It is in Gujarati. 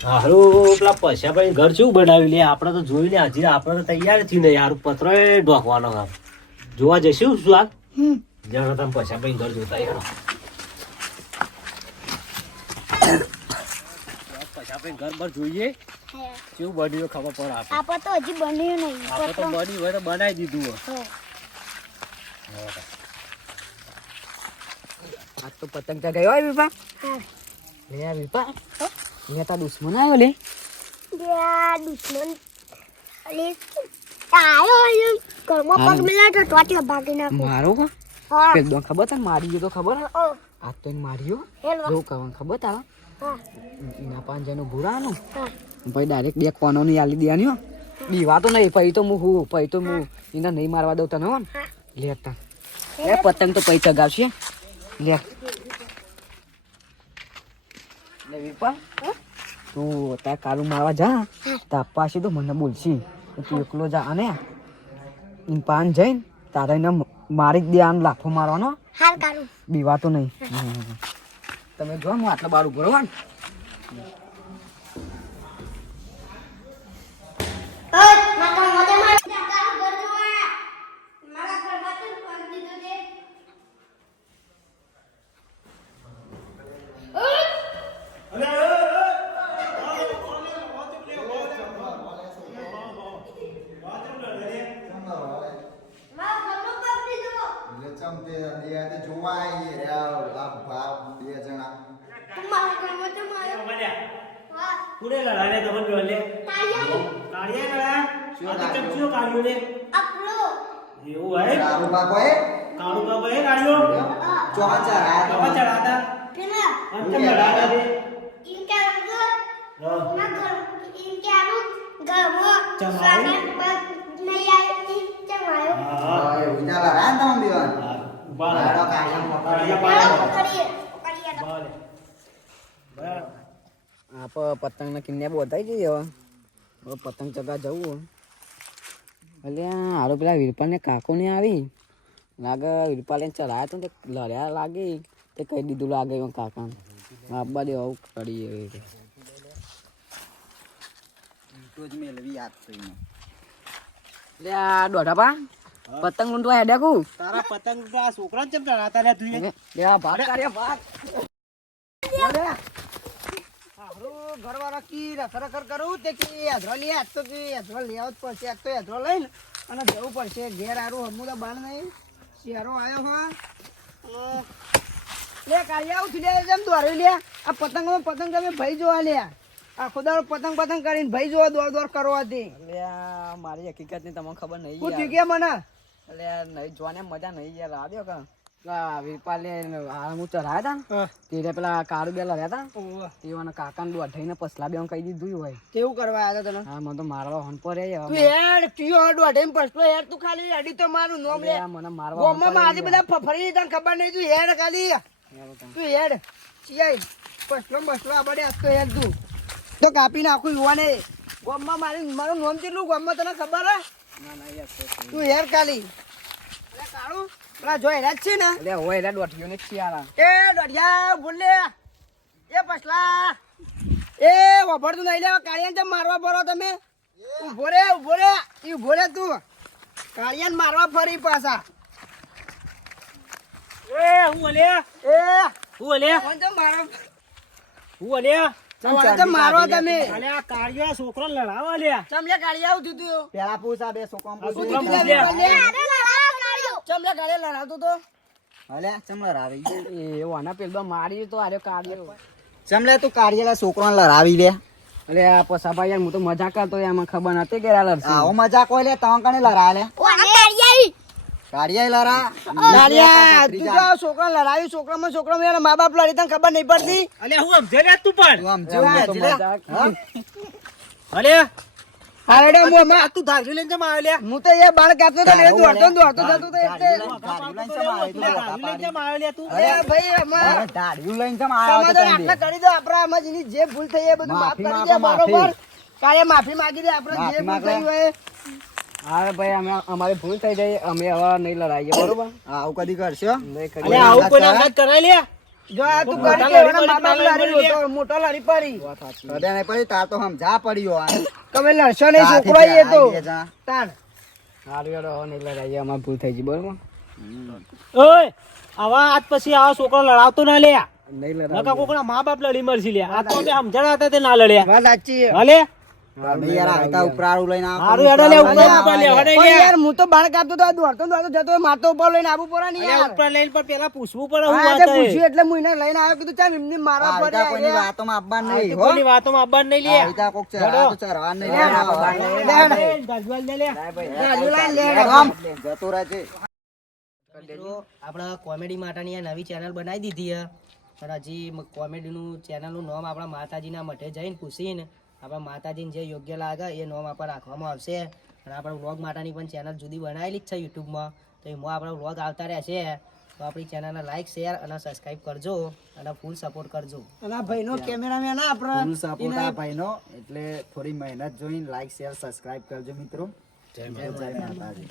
હારું પેલા પૈસા ભાઈ ઘર શું બનાવ્યું લે આપણે તો જોઈ લે હજી આપણે તો તૈયાર થી ને યાર પત્રો ઢોકવાનો હા જોવા જઈશું શું આ જરા તમે પૈસા ભાઈ ઘર જોતા યાર પૈસા ભાઈ ઘર પર જોઈએ કેવું બન્યું ખબર પડે આપણે તો હજી બન્યું નહીં આપણે તો બન્યું હોય તો બનાવી દીધું આજ તો પતંગ ચગાવ્યો હોય વિપા લે આ વિપા લે તા દુશ્મન આવ્યો લે દુશ્મન અલે આયો ઘરમાં પગ મિલા તો ટોટલો ભાગી નાખો મારો કા હા પેલ દો ખબર તને મારી ગયો તો ખબર હે? ઓ આજ તો એને માર્યો હેલવા જો કવન ખબર તારા હા એના પાંજાનું ભૂરાનું હા ભાઈ ડાયરેક્ટ બે કોનો ની આલી દેવાની હો દીવા તો નહીં પઈ તો હું પઈ તો હું એને નહીં મારવા દઉં તને હો ને લેતા એ પતંગ તો પૈ ચગાવશે લે લે વિપા તું તાર કાલું મારવા જા તાપા છે તો મને બોલશી તું એકલો જા અને ઇન પાન જઈને તારે એને મારી જ દે આમ લાફો મારવાનો હાલ કારું બીવા તો નહીં તમે જો હું આટલા બાર ઉભો રહો ને મારા મતે મારા કારું ઘર જોવા મારા ઘરમાં તો પગ દીધો દે ચમતે અંડિયા તે જોવા આવી રહ્યા લાભ ભાવ બે જણા મારા ઘરમાં તો મારો હા કુડે લડાડે તમને જો લે તાયો કાળિયા લડા આ તો ચમચીઓ કાઢ્યો લે આપલો એવું હે દારૂ પાકો એ કાળું બાબા હે કાઢ્યો ચોકા ચરાયા બાબા ચડાતા પેલા અંતમ લડાડા દે ઇનકે આવો હા ના ઘર ઇનકે આવો ઘરમાં ચમાયો? સ્વાગત પર નહીં આવી ચમાયો હા એ વિના લડાયા ને તમે દીવાન ઉભા લાડો રહો કાઢ્યા કાળિયા મોટા પાડો. કરીએ ભલે બરાબર આપ પતંગ ને કિન્યા બતાવી જઈએ હવે પતંગ ચગા જવું અલ્યા હારો પેલા વીરપાલ ને કાકો ને આવી લાગે વીરપાલ ને ચલાયા તો તે લડ્યા લાગે તે કહી દીધું લાગે એમાં કાકા આપવા દે આવું કરીએ તો જ મેલવી યાદ થઈને એટલે આ દોઢાપા પતંગ ઊંડવા હેડ્યા કુ તારા પતંગ તો આ છોકરા ચમ ચડાતા લે તું લે આ ભાગ કર્યા ભાગ ઘરવાળા કી ખરેખર કરું તે કે હેધરો લે આજ તો કે હેધરો લેવો જ પડશે આજ તો હેધરો લઈને અને જવું પડશે ઘેર આરું હમુદા બાણ નહીં શેરો આવ્યો હોય લે કાઢી આવું લે જેમ દોરી લે આ પતંગમાં પતંગ તમે ભાઈ જોવા લે આખો દાડો પતંગ પતંગ કરીને ભાઈ જોવા દોડ કરવા હતી એટલે મારી હકીકત ની તમને ખબર નહીં શું થયું કે મને એટલે નહીં જોવાને મજા નહીં યાર આવ્યો કે વિરપાલે હું ચઢાયા હતા તે પેલા કાળુ બે લડ્યા હતા તેઓને કાકા ને દોઢાઈને પસલા બે કહી દીધું હોય કેવું કરવા આવ્યા તને હા મને તો મારવા હન પર તું હેડ તીયો દોઢાઈને પસલો હેડ તું ખાલી અડી તો મારું નોમ લે મને મારવા ગોમમાં આજે બધા ફફરી તને ખબર નહીં તું હેડ ખાલી તું હેડ ચિયાઈ પસલો બસલો આબડે આજ તો હેડ તું તો કાપી નાખું યુવાને ગોમમાં મારું નોમ કેટલું ગોમમાં તને ખબર હે તું હેડ ખાલી અરે કાળુ પેલા જો હેરા જ છે ને એટલે હોય હેરા દોઢિયો ને ખિયાળા એ દોઢિયા બોલે એ પસલા એ વભરતું નહીં લેવા કાળિયાને જેમ મારવા ફરો તમે ઉભો રે ઈ ઉભો રે તું કાળિયાને મારવા ફરી પાછા એ હું લે એ હું લે કોણ જેમ મારવા હું લે જેમ મારવા તમે અલે આ કાળિયા છોકરો લડાવા લે ચમ લે કાળિયા આવું થયું પેલા પૂછા બે છોકરા પૂછ છોકરા પૂછ લે ચમ લે કાળિયા લડાવતો તો અલે ચમલર આવી એ વાના પેલ મારી તો આર્યો કાળિયો ચમલે તું કાઢીલા છોકરાને લડાવી લે અરે આ પસાભાઈ યાર હું તો મજાક કરતો એમાં ખબર નથી કે આ લડશે આવો મજાક હોય લે તણ કને લડા લે કાઢીયા લડા કાળિયા તું તો છોકરા લડાવી છોકરામાં યાર મા બાપ લડી તને ખબર નહીં પડતી અલે હું સમજે લે તું પણ તું આમ જેવા અલે હારેડે હું તું ધારી લઈને જમ આવે લે હું તો એ બાળ કાપતો તો ને દોડતો જતો તો એટલે લઈને જમ આવે લે તું અરે ભાઈ અમાર દાડિયું લઈને ચમ આવ્યો સમાધાન આટલા કરી દો આપણા આમાં જેની જે ભૂલ થઈ એ બધું માફ કરી દે બરોબર કાલે માફી માંગી દે આપણે જે ભૂલ થઈ હોય હા ભાઈ અમે અમારી ભૂલ થઈ જાય અમે હવે નહીં લડાઈએ બરોબર આવું કદી કરશો અલે આવું કોઈ અંદાજ કરાય લે જો આ તું મોટા કરી કે લડી એના મા બાપ પડી, લડી મોટો લડી પડી હૃદય નહીં પડી તાર તો સમજા પડ્યો આ તમે લડશો નહીં તાથી છોકરો એ તો આઈ જા. તાણ ઓય આવા આજ પછી આવા છોકરો લડાવતો ના લે નકા કોકના મા બાપ લડી મરસી લે આ તો અમે સમજણા હતા તે ના લડ્યા વાત સાચી હાલે તમે યાર આવતા ઉપરાળું લઈને આવો. હારું હેડો લે ઉપર ઉપર લે હડે પણ લે યાર હું તો બાળ કાપતો તો આ દોડતો દોડતો જતો હોય, મારતો ઉપર લઈને આવું પડે ને અલ્યા યાર ઉપર લઈને પણ પેલા પૂછવું પડે હું હા, વાત તે હે. પૂછ્યું એટલે હું એને લઈને આવ્યો કીધું ચાલ એમની મારવા પડે આવતા કોઈની યાર. વાતોમાં આપવાનું આ નહીં તો હો. કોઈની વાતોમાં આવવાનું નહીં લે આવતા કોક ચરવા તો ચરવા નહીં ગાજવાલ લે લે રાજુ લાઈન લે આમ જતો રહેજે. આપણા કોમેડી માટેની આ નવી ચેનલ બનાવી દીધી છે અને હજી કોમેડીનું ચેનલનું નામ આપણા માતાજીના મઠે જઈને પૂછીને આપણા માતાજીને જે યોગ્ય લાગે એ નામ આપણે રાખવામાં આવશે અને આપણે વ્લોગ માટેની પણ ચેનલ જુદી બનાવેલી જ છે યુટ્યુબમાં તો એમાં આપણા વ્લોગ આવતા રહેશે તો આપણી ચેનલને લાઈક શેર અને સબસ્ક્રાઈબ કરજો અને ફૂલ સપોર્ટ કરજો અને આ ભાઈનો કેમેરામેન આપણે ફૂલ સપોર્ટ આ ભાઈનો એટલે થોડી મહેનત જોઈને લાઈક શેર સબસ્ક્રાઇબ કરજો મિત્રો. જય માતાજી.